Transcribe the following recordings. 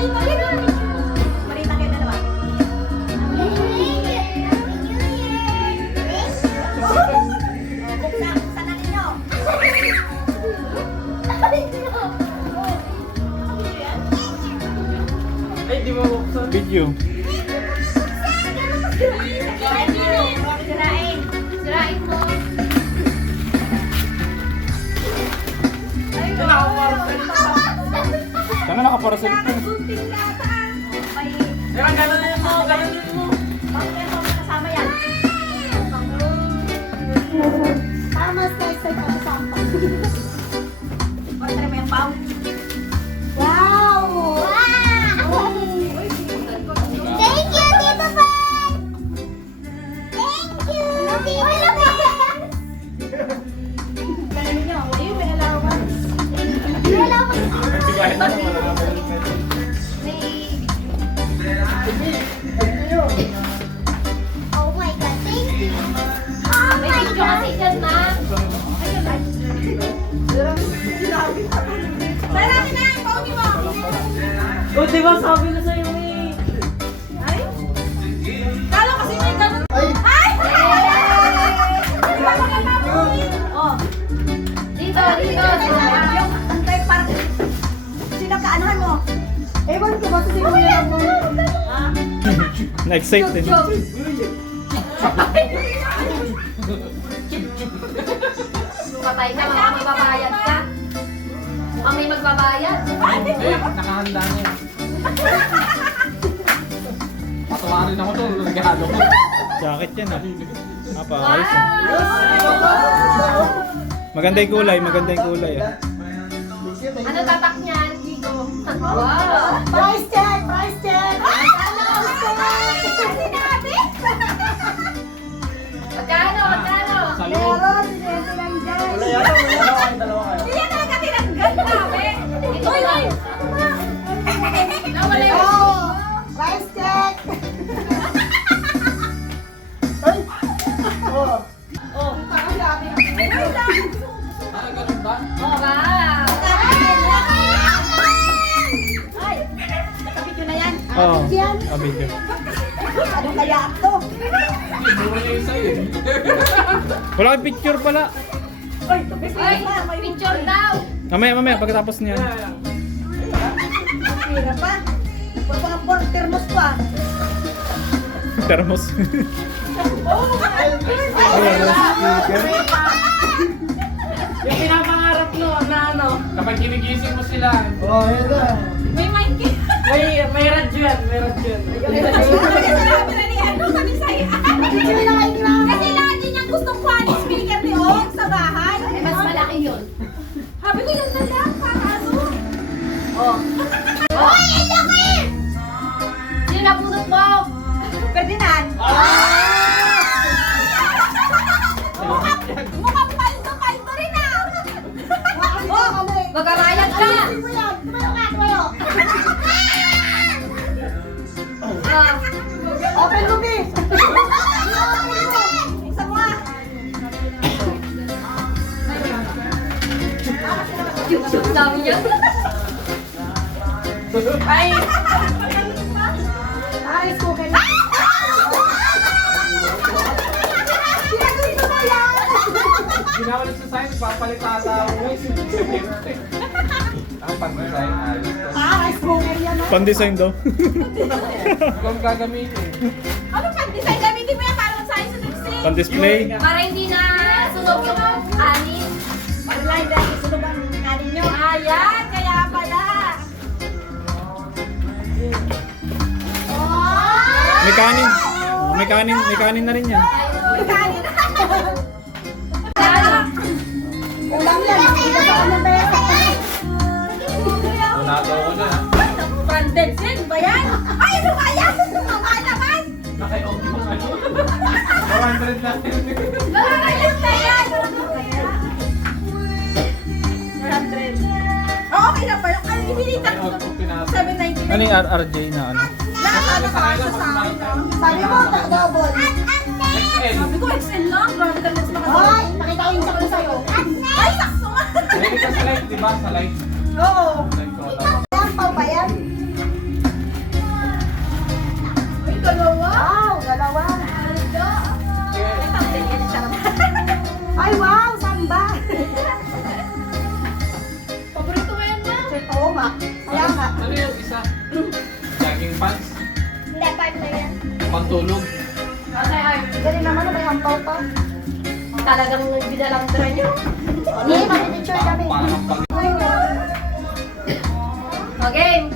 Marita kayo dalawa. Buksan na ninyo. Ay, di mo buksan. Video. Sirain mo. Sana nakaparasal ito. Pero gano'n mo, gano'n mo. Bakit mo kasama yan? Para mas nice ay pag-sampa. Bakit mo yung pao? Wow! Wow! Thank you, Tito Pat! Thank you, Tito Pat! Galing niyo. Ayun, may allowance. Wala ko. Bigahin na lang. Oh my God, thank you. Oh my God. Marami na yung pauwi mo. O, di ba sabi na sa'yo eh. Ay? Kala kasi may ganun. Ay! Di ba makapapauwi? Oh. Dito. Yung antay parang sino kaanahan mo? Ewan ko ba sa kuya mo? Ha? Na-excited. Patay ka, mga magbabayad ka. Mukhang may magbabayad. Eh, nakahanda niya. Matuwa rin ako to, regalo ko. Jacket yan ah. Napakaayos ah. Maganda yung kulay, maganda yung kulay ah. Ano tatak niyan, Digo? Wow! Price check! Price check! Sinabi? Magkano? Sa loob. Meron, sinente lang dyan. Wala yata, wala kayo, dalawa kayo. Hindi yan talaga tinanggal namin. Uy! Nawala yun. Oh! Price check! Oh. Ah, ganun ba? Oh, ba? Ay, nakabidyo na yan. Oo. Yan. Video. Ano kaya ito? Puro niya yung sa'yo. Wala kang picture pala. Ay, tubig Ay, picture daw. Mamaya, pagkatapos niyan. Pira pa. Pagpapapon, termos pa. Thermos. Yung pinapangarap no, na ano, kapag ginigising mo sila, May mic eh. may radyo yan, may radyo yan. Kasi sinabi na ni ano kami sa'yo. Kasi lagi niyang gustong kuha ni speaker ni Og sa bahay. Eh, mas malaki yun. Sabi ko yan na lang, para ano? Oh. Oh! Sino nabunot mo? Ferdinand. Mukhang paldo rin ah. Magbabayad ka. Ah, Open mo, be! Isa mo ah. yung sabi niya. Ay! Ay, spoken. Ginawalik sa sign, papalit ata ako guys. Ang pag-design, ayos to. Ay, spoken yan. Pan-design daw. Ikaw ang gagamitin. Ano pang design gamitin mo yan para sa'yo sa Dixie? Pan-display. Para hindi na sunog yung anin. Online dahil sunog ang kanin nyo. Ayan, kaya pala. May kanin. May kanin na rin yan. May kanin. Ulam yan. Dito sa kanyang pera. Donado ko na. Branded sin ba yan? Ay, ano ba yan? Mama naman. Naka-off yung ano. 400 lang. Ayun na yan. 400. Oh, okay na pala. Ay, ibinitan ko. Off yung pinasok. 799. Ano yung RRJ na ano? Nakakala ka sa akin. Sabi mo, double. XL. Sabi ko, XL lang. Grabe ka na sa mga Hoy, nakita ko yung check ko sa'yo. Ay, sakso nga. Ready ka sa light, di ba? Sa light. Oo. Light ko. Yan, pau pa yan. Ano yung isa? Jogging pants? Hindi, part na yan. Pantulog? Galing naman, may hampaw pa. Talagang binalang tren nyo. Hindi, mag-picture kami. Parang pag... Okay.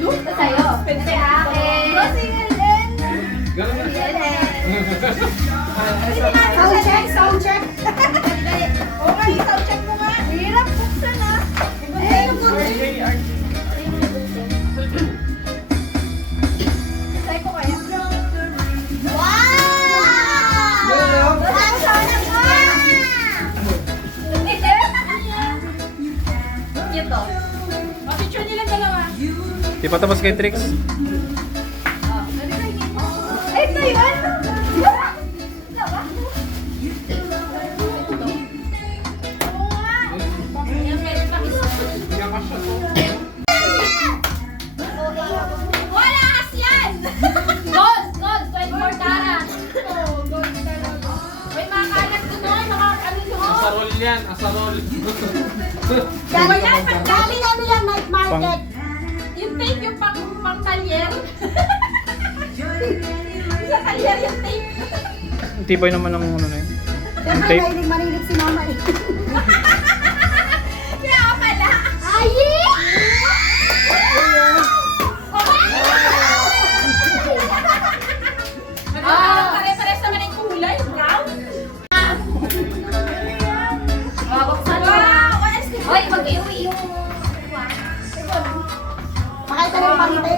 Ito sa'yo. Kasi akin. Ganun na. Sound check, sound check. Okay, sound check mo nga. Hirap buksan ah. Ayun mo. Say ko kaya. Wow! Ang sana mo! Cute to. Picture nila dalawa. Di pa tapos kay Trix. Ay, ito yun! Oo nga. Yan, meron pa isa. Yakas siya to. Wala kas yan! Gold! Gold! 24 karat. May mga kalat doon, mga ano doon. Asarol yan, asarol. Galing galing ano yan, night market. Yung tape yung pang talyer. Sa talyer yung tape. Tibay naman ng ano na yun. Yung Siyempre, tape. manilig si mama eh. Kaya pala. Ay! Pare-pares naman yung kulay, brown. Buksan mo. Wow! Ang stick. Hoy, mag-iwi yung... Makita na yung pangiti.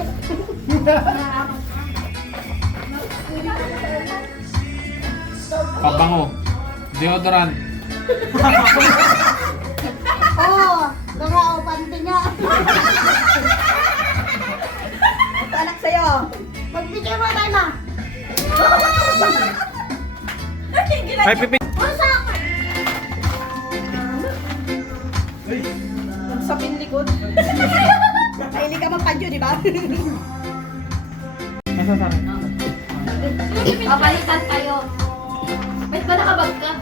Pabango. Deodorant. Oo, nga o, panty nga. Ito anak sa'yo. Mag-picture mo tayo ma. Ay, pipi. Sa pinlikod. Mahilig ka magpadyo, di ba? Nasa sa akin? Papalitan kayo. Ba't ba nakabag ka?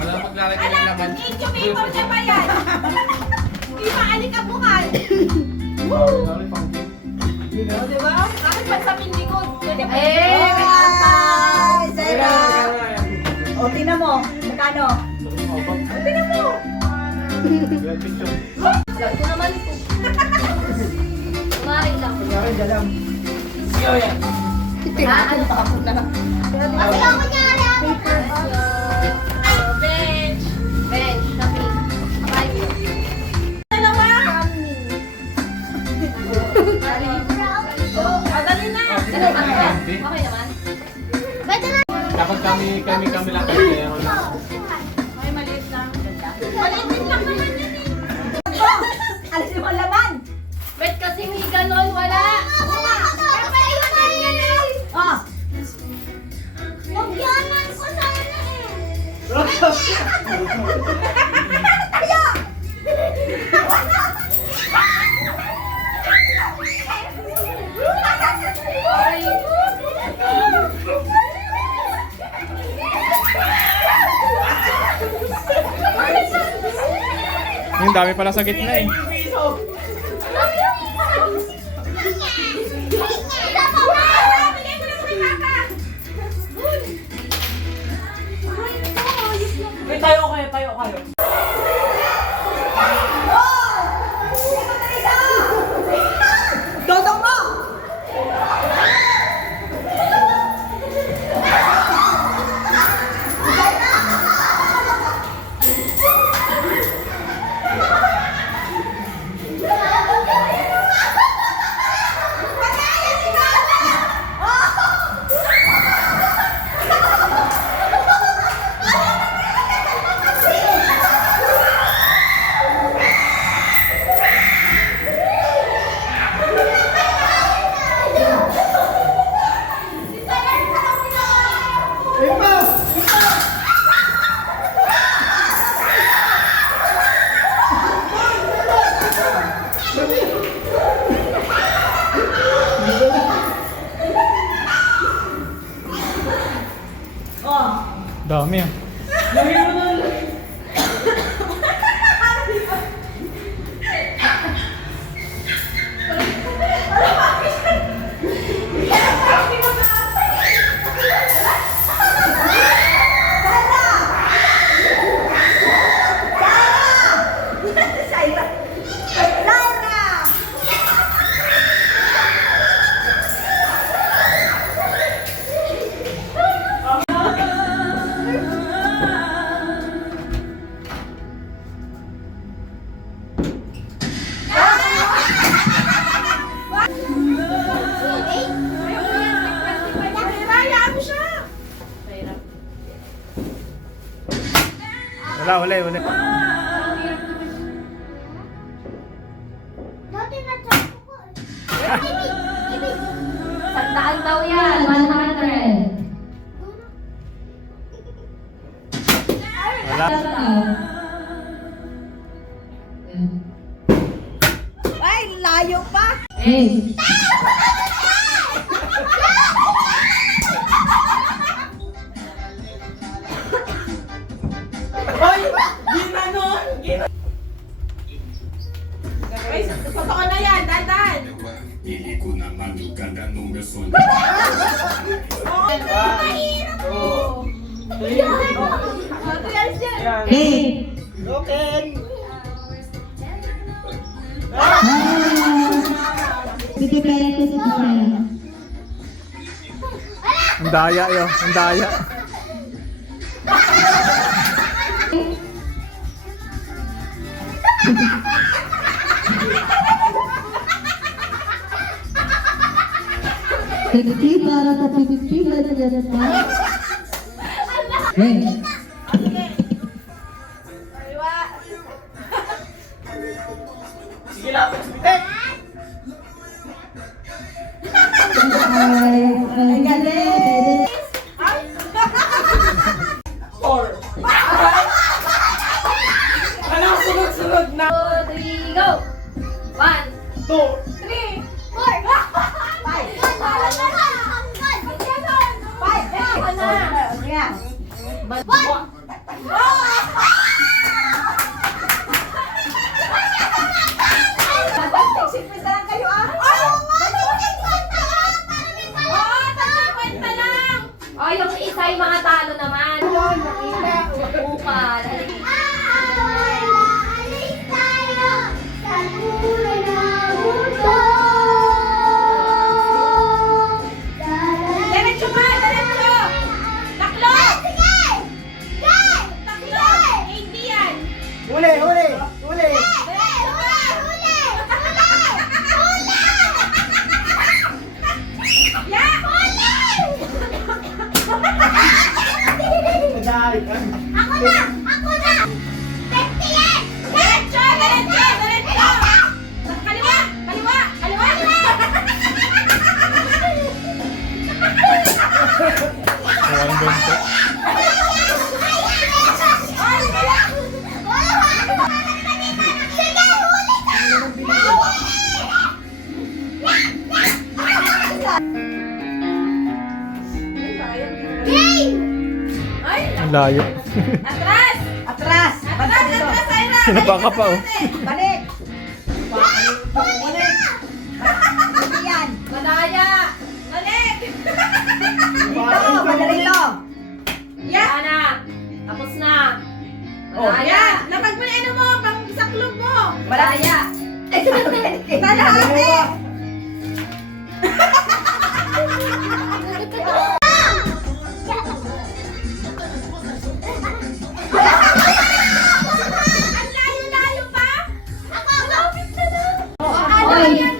Wala maglalagay ng laman. Incubator niya pa yan. Hindi maaalik ang bukan. Sorry, pangkin. O, diba? Bakit pa sa pinlikod? Eh! Ay, Sarah! O, tingnan mo. Magkano? Tingnan mo. Vlog ko naman po. Kumari lang. Sigaw yan. Ano? Tapos na lang. Kasi ako niya Bench. Bench, kami. Bye. Dalawa. Dali na. Okay naman. Dapat kami lang kasi. Ay, maliit lang. Maliit lang naman yan eh. Alis mo ang laman. Wait, kasi may ganon, wala. Kaya pala yun na yan eh. Ah! Nagyanan ko sana eh. Yung dami pala sa gitna eh. Dodong mo! Wala, huli. Dati na check ko. Sandaan daw yan. 100. Wala. Ay, layo pa. Eh. Ay, totoo na yan, dandan. Hindi ko naman yung ganda nung gusto Ang daya yo, ang daya. Kaliwa. Sige lang. Tek! Ang galing. Ay. 4. Ano, sunod-sunod na. 2, 3, go! 1, 2. 3, 4, 5. Sipin lang kayo ah. Oh, yung isa yung mga talo naman. Upal. Diretso ba? Diretso! Taklo! Taklo! Hindi yan! Huli, huli, huli. Yeah! Nadali ka. Diretso! Diretso! Diretso! Kaliwa! Kaliwa! Kaliwa! Walang bento. Ay! Ang layo. Atras! Atras! Atras! Atras! Ira! Sinapa ka pa oh. Balik! Balik! Yan! Madaya! Balik! Dito! Madali to! Yeah! Wala na. Tapos na. Oh, Malaya. Yeah! Lapag mo yung ano mo! Pang saklog mo! Malaya. Talahati! Ang layo-layo pa! Ako! Malapit na lang! Ano yan?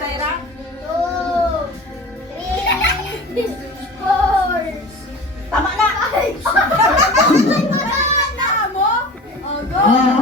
Saira? Tama na! Na mo? Oh, go!